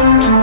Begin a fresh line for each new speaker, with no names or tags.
ভুলিতে